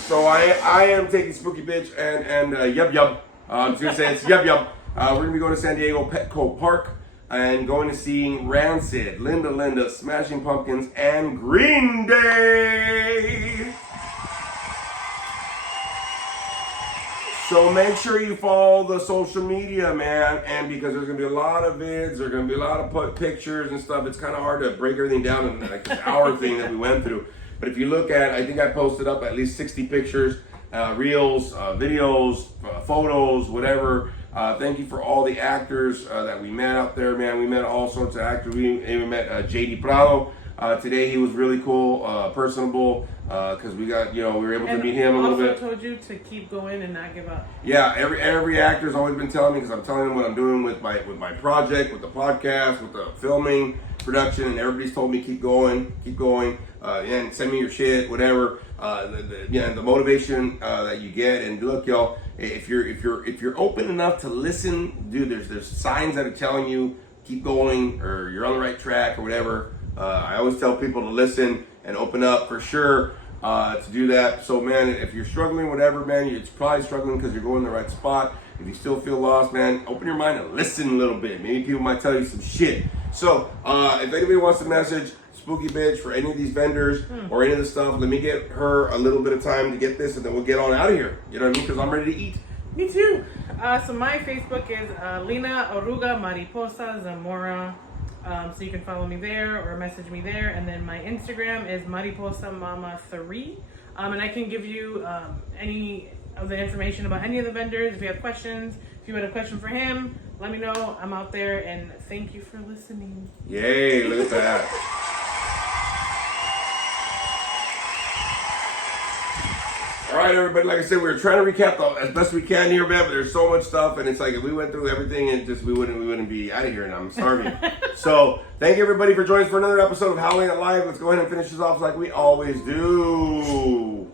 So I am taking Spooky Bitch and Yub Yub. I was gonna say it's Yub Yub. We're gonna be going to San Diego Petco Park and going to see Rancid, Linda Linda, Smashing Pumpkins, and Green Day. So make sure you follow the social media, man, and because there's gonna be a lot of vids, there's gonna be a lot of pictures and stuff. It's kind of hard to break everything down in like this hour thing that we went through. But if you look at, I think I posted up at least 60 pictures, reels, videos, photos, whatever. Thank you for all the actors that we met out there, man. We met all sorts of actors. We even met JD Prado. Today he was really cool, personable, because we were able to meet him a little bit. Also told you to keep going and not give up. Yeah, every actor's always been telling me, because I'm telling them what I'm doing with my project, with the podcast, with the filming, production, and everybody's told me keep going, and send me your shit, whatever. The motivation that you get, and look, y'all, if you're open enough to listen, dude, there's signs that are telling you keep going, or you're on the right track, or whatever. I always tell people to listen and open up for sure to do that. So, man, if you're struggling, whatever, man, you're probably struggling because you're going in the right spot. If you still feel lost, man, open your mind and listen a little bit. Maybe people might tell you some shit. So, if anybody wants to message Spooky Bitch for any of these vendors or any of the stuff, let me get her a little bit of time to get this, and then we'll get on out of here. You know what I mean? Because I'm ready to eat. Me too. So my Facebook is Lina Oruga Mariposa Zamora. So you can follow me there or message me there. And then my Instagram is Mariposa Mama 3. And I can give you any of the information about any of the vendors. If you have questions, if you had a question for him, let me know. I'm out there, and thank you for listening. Yay, look at that. All right, everybody, like I said, we were trying to recap as best we can here, man, but there's so much stuff, and it's like if we went through everything, and we wouldn't be out of here, and I'm starving. So thank you, everybody, for joining us for another episode of Howling Live. Let's go ahead and finish this off like we always do.